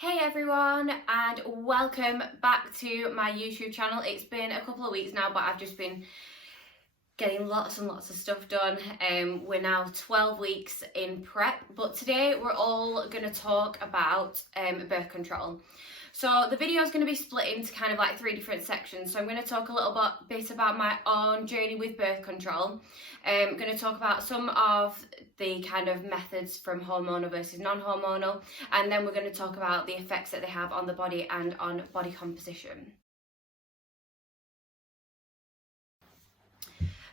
Hey everyone, and welcome back to my YouTube channel. It's been a couple of weeks now, but I've just been getting lots and lots of stuff done. We're now 12 weeks in prep, but today we're all going to talk about birth control. So the video is going to be split into kind of like 3 different sections. So I'm going to talk a little bit about my own journey with birth control. I'm going to talk about some of the kind of methods from hormonal versus non-hormonal, and then we're going to talk about the effects that they have on the body and on body composition.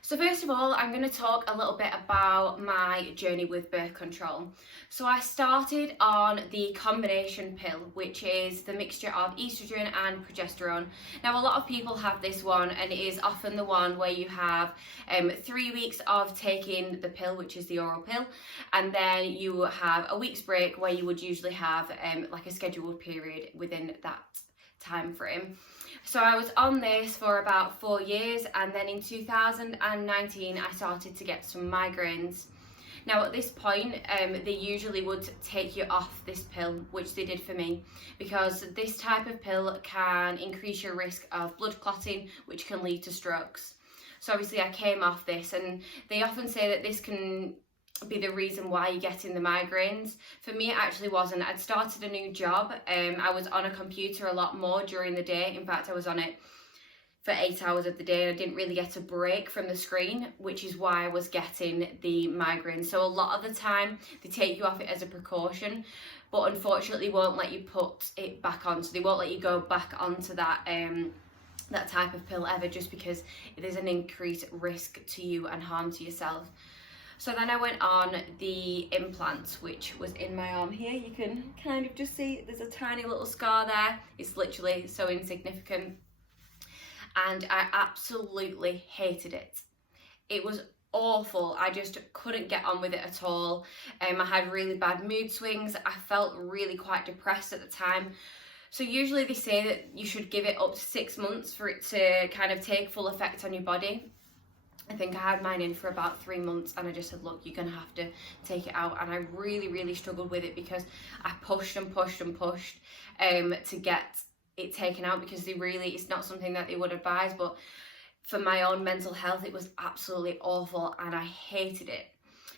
So first of all, I'm going to talk a little bit about my journey with birth control. So I started on the combination pill, which is the mixture of estrogen and progesterone. Now, a lot of people have this one, and it is often the one where you have 3 weeks of taking the pill, which is the oral pill, and then you have a week's break where you would usually have like a scheduled period within that time frame. So I was on this for about 4 years, and then in 2019 I started to get some migraines. Now at this point they usually would take you off this pill, which they did for me, because this type of pill can increase your risk of blood clotting, which can lead to strokes. So obviously I came off this, and they often say that this can be the reason why you're getting the migraines. For me, it actually wasn't. I'd started a new job. I was on a computer a lot more during the day. In fact, I was on it for 8 hours of the day, and I didn't really get a break from the screen, which is why I was getting the migraines. So a lot of the time they take you off it as a precaution, but unfortunately won't let you put it back on. So they won't let you go back onto that that type of pill ever, just because it is an increased risk to you and harm to yourself. So then I went on the implant, which was in my arm here. You can kind of just see there's a tiny little scar there. It's literally so insignificant. And I absolutely hated it. It was awful. I just couldn't get on with it at all. I had really bad mood swings. I felt really quite depressed at the time. So usually they say that you should give it up to 6 months for it to kind of take full effect on your body. I think I had mine in for about 3 months, and I just said, look, you're going to have to take it out. And I really struggled with it, because I pushed and pushed and pushed to get it taken out, because it's not something that they would advise, but for my own mental health it was absolutely awful and I hated it.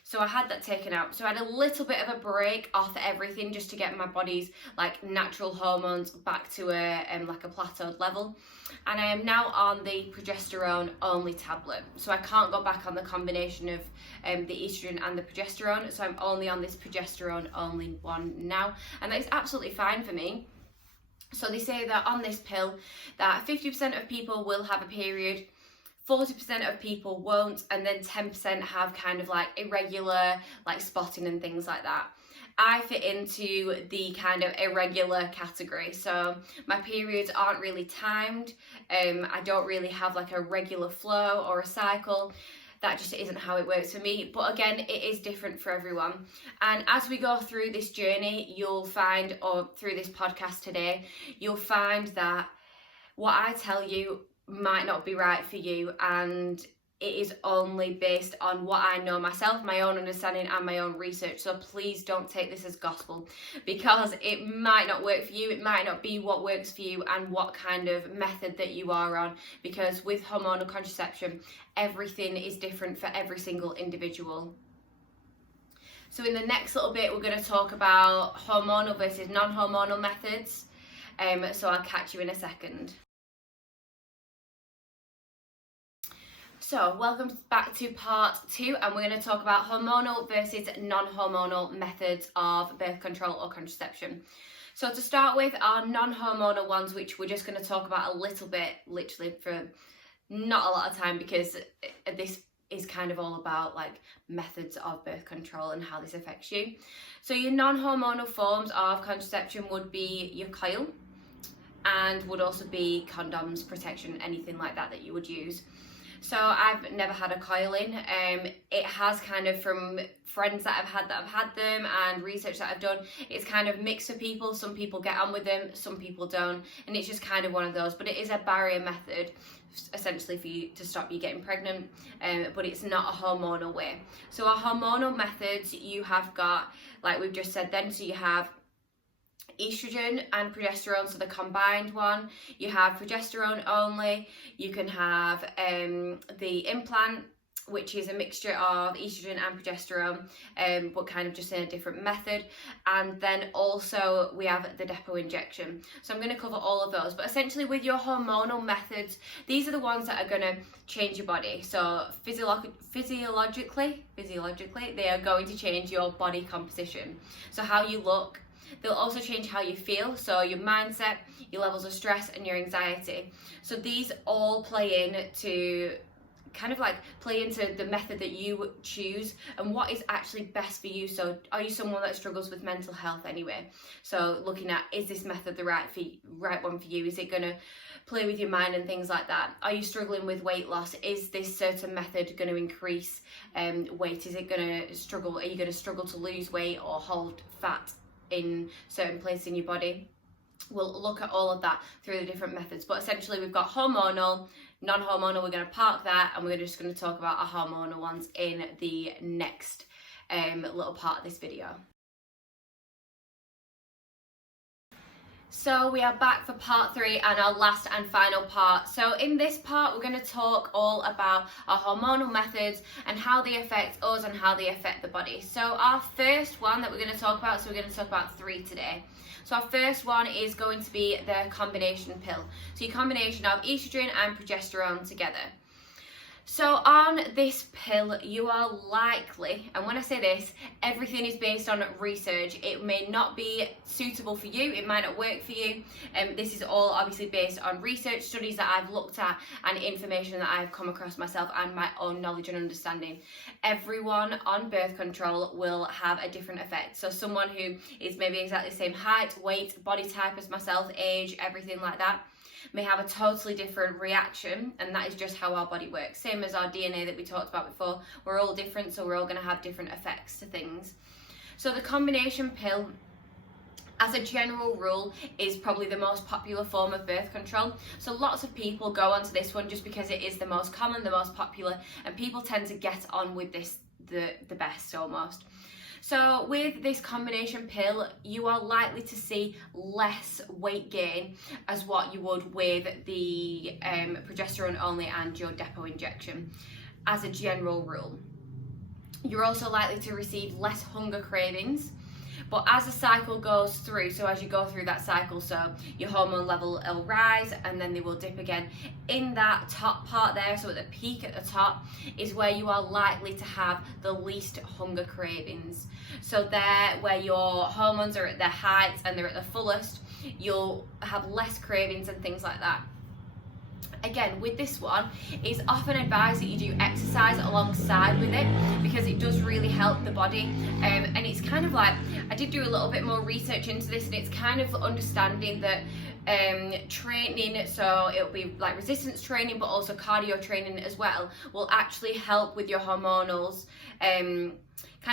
So I had that taken out. So I had a little bit of a break off everything, just to get my body's like natural hormones back to like a plateaued level. And I am now on the progesterone only tablet. So I can't go back on the combination of the estrogen and the progesterone. So I'm only on this progesterone only one now, and that is absolutely fine for me. So they say that on this pill that 50% of people will have a period, 40% of people won't, and then 10% have kind of like irregular, like spotting and things like that. I fit into the kind of irregular category. So my periods aren't really timed. I don't really have like a regular flow or a cycle. That just isn't how it works for me. But again, it is different for everyone. And as we go through this journey, you'll find, or through this podcast today, you'll find that what I tell you might not be right for you, and it is only based on what I know myself, my own understanding and my own research. So please don't take this as gospel, because it might not work for you. It might not be what works for you and what kind of method that you are on, because with hormonal contraception, everything is different for every single individual. So in the next little bit, we're going to talk about hormonal versus non-hormonal methods. So I'll catch you in a second. So welcome back to part 2, and we're going to talk about hormonal versus non-hormonal methods of birth control or contraception. So to start with, our non-hormonal ones, which we're just going to talk about a little bit, literally for not a lot of time, because this is kind of all about like methods of birth control and how this affects you. So your non-hormonal forms of contraception would be your coil, and would also be condoms, protection, anything like that you would use. So I've never had a coil in. It has kind of, from friends that I've had them and research that I've done, it's kind of mixed for people. Some people get on with them, some people don't, and it's just kind of one of those. But it is a barrier method, essentially, for you to stop you getting pregnant, but it's not a hormonal way. So our hormonal methods, you have got, like we've just said then, so you have estrogen and progesterone, so the combined one. You have progesterone only. You can have the implant, which is a mixture of estrogen and progesterone, but kind of just in a different method. And then also we have the depot injection. So I'm going to cover all of those, but essentially with your hormonal methods, these are the ones that are going to change your body. So physiologically, they are going to change your body composition. So how you look. They'll also change how you feel, so your mindset, your levels of stress, and your anxiety. So these all play into the method that you choose and what is actually best for you. So are you someone that struggles with mental health anyway? So looking at, is this method the right one for you? Is it going to play with your mind and things like that? Are you struggling with weight loss? Is this certain method going to increase weight? Are you going to struggle to lose weight or hold fat in certain places in your body? We'll look at all of that through the different methods, but essentially we've got hormonal, non-hormonal. We're going to park that, and we're just going to talk about our hormonal ones in the next little part of this video. So we are back for part 3 and our last and final part. So in this part, we're going to talk all about our hormonal methods and how they affect us and how they affect the body. So our first one that we're going to talk about, so we're going to talk about 3 today. So our first one is going to be the combination pill. So your combination of estrogen and progesterone together. So on this pill, you are likely, and when I say this, everything is based on research. It may not be suitable for you, it might not work for you. This is all obviously based on research, studies that I've looked at, and information that I've come across myself and my own knowledge and understanding. Everyone on birth control will have a different effect. So someone who is maybe exactly the same height, weight, body type as myself, age, everything like that, may have a totally different reaction, and that is just how our body works. Same as our DNA that we talked about before, we're all different, so we're all going to have different effects to things. So the combination pill, as a general rule, is probably the most popular form of birth control. So lots of people go onto this one just because it is the most common, the most popular, and people tend to get on with this the best almost. So with this combination pill, you are likely to see less weight gain as what you would with the progesterone only and your depot injection, as a general rule. You're also likely to receive less hunger cravings. But as the cycle goes through, so as you go through that cycle, so your hormone level will rise and then they will dip again. In that top part there, so at the peak at the top, is where you are likely to have the least hunger cravings. So there, where your hormones are at their height and they're at the fullest, you'll have less cravings and things like that. Again, with this one, it's often advised that you do exercise alongside with it because it does really help the body. And it's kind of like, I did do a little bit more research into this, and it's kind of understanding that training, so it'll be like resistance training, but also cardio training as well, will actually help with your hormonals, kind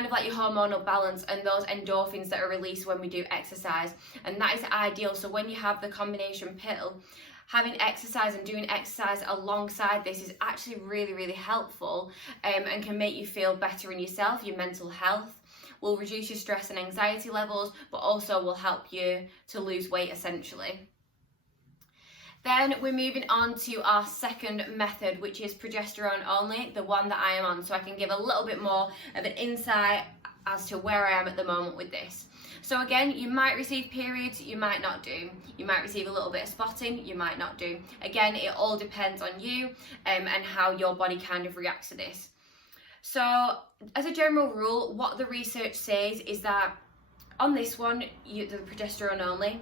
of like your hormonal balance and those endorphins that are released when we do exercise. And that is ideal. So when you have the combination pill, having exercise and doing exercise alongside this is actually really, really helpful, and can make you feel better in yourself. Your mental health will reduce your stress and anxiety levels, but also will help you to lose weight essentially. Then we're moving on to our second method, which is progesterone only, the one that I am on, so I can give a little bit more of an insight as to where I am at the moment with this. So again, you might receive periods, you might not do. You might receive a little bit of spotting, you might not do. Again, it all depends on you and how your body kind of reacts to this. So as a general rule, what the research says is that on this one, the progesterone only,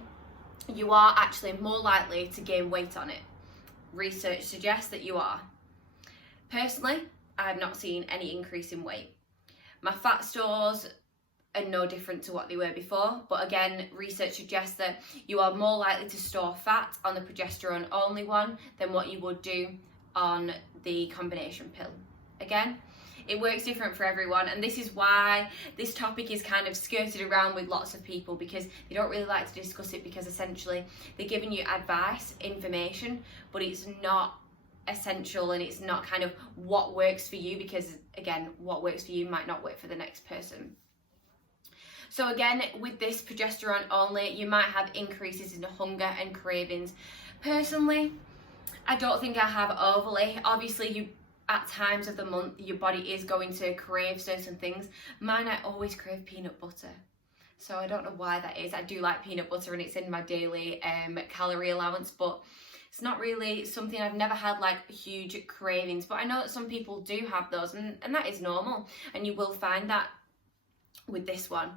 you are actually more likely to gain weight on it. Research suggests that you are. Personally, I have not seen any increase in weight. My fat stores are no different to what they were before, but again, research suggests that you are more likely to store fat on the progesterone only one than what you would do on the combination pill. Again, it works different for everyone, and this is why this topic is kind of skirted around with lots of people, because they don't really like to discuss it, because essentially they're giving you advice, information, but it's not essential and it's not kind of what works for you, because again, what works for you might not work for the next person. So again, with this progesterone only, you might have increases in hunger and cravings. Personally, I don't think I have overly. Obviously, at times of the month, your body is going to crave certain things. Mine, I always crave peanut butter. So I don't know why that is. I do like peanut butter and it's in my daily calorie allowance, but it's not really something I've never had like huge cravings. But I know that some people do have those, and that is normal. And you will find that with this one.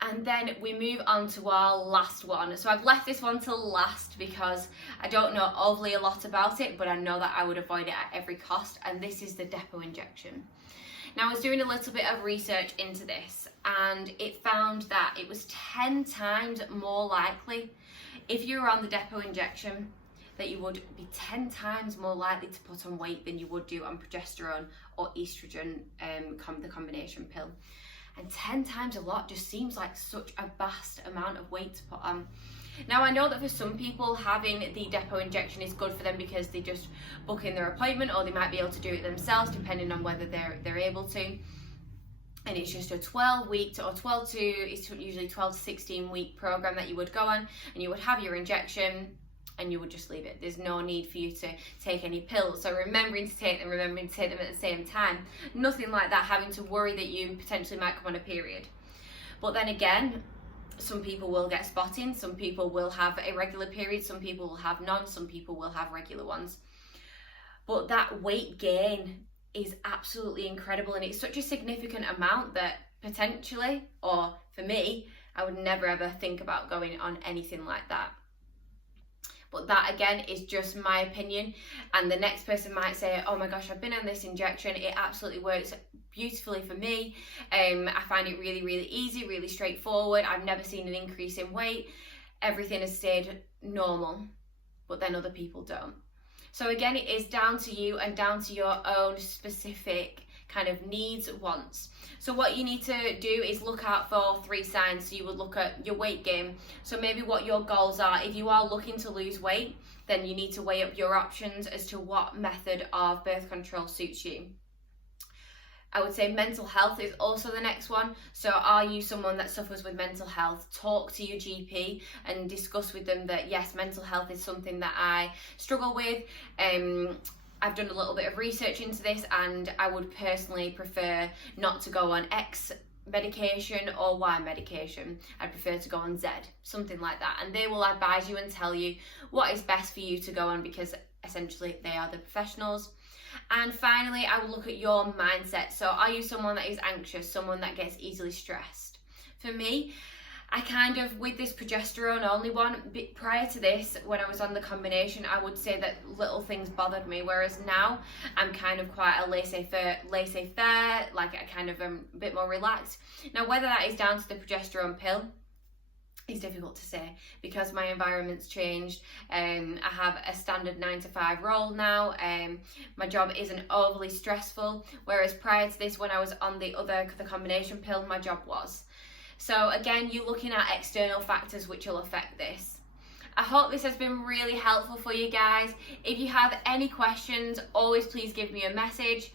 And then we move on to our last one. So I've left this one till last because I don't know overly a lot about it, but I know that I would avoid it at every cost. And this is the depot injection. Now, I was doing a little bit of research into this, and it found that it was 10 times more likely if you were on the depot injection that you would be 10 times more likely to put on weight than you would do on progesterone or estrogen, the combination pill. And 10 times a lot just seems like such a vast amount of weight to put on. Now, I know that for some people, having the depot injection is good for them because they just book in their appointment, or they might be able to do it themselves depending on whether they're able to. And it's just a 12-week or 12 to, it's usually 12 to 16 week program that you would go on, and you would have your injection and you would just leave it. There's no need for you to take any pills. So remembering to take them at the same time. Nothing like that, having to worry that you potentially might come on a period. But then again, some people will get spotting, some people will have irregular periods, some people will have none, some people will have regular ones. But that weight gain is absolutely incredible, and it's such a significant amount that potentially, or for me, I would never ever think about going on anything like that. But that again is just my opinion, and the next person might say, oh my gosh, I've been on this injection, it absolutely works beautifully for me. I find it really, really easy, really straightforward. I've never seen an increase in weight. Everything has stayed normal, but then other people don't. So again, it is down to you and down to your own specific kind of needs, wants. So what you need to do is look out for 3 signs. So you would look at your weight gain. So maybe what your goals are. If you are looking to lose weight, then you need to weigh up your options as to what method of birth control suits you. I would say mental health is also the next one. So are you someone that suffers with mental health? Talk to your GP and discuss with them that yes, mental health is something that I struggle with. I've done a little bit of research into this, and I would personally prefer not to go on X medication or Y medication. I'd prefer to go on Z, something like that. And they will advise you and tell you what is best for you to go on, because essentially they are the professionals. And finally, I will look at your mindset. So are you someone that is anxious, someone that gets easily stressed? For me, I kind of, with this progesterone only one, prior to this, when I was on the combination, I would say that little things bothered me, whereas now I'm kind of quite a laissez-faire, like I kind of am a bit more relaxed. Now, whether that is down to the progesterone pill is difficult to say, because my environment's changed. I have a standard 9-to-5 role now. My job isn't overly stressful, whereas prior to this, when I was on the combination pill, my job was. So again, you're looking at external factors which will affect this. I hope this has been really helpful for you guys. If you have any questions, always please give me a message.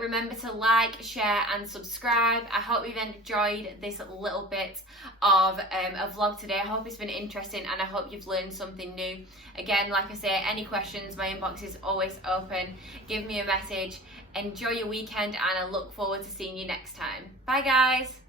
Remember to like, share and subscribe. I hope you've enjoyed this little bit of a vlog today. I hope it's been interesting, and I hope you've learned something new. Again, like I say, any questions, my inbox is always open. Give me a message. Enjoy your weekend, and I look forward to seeing you next time. Bye guys.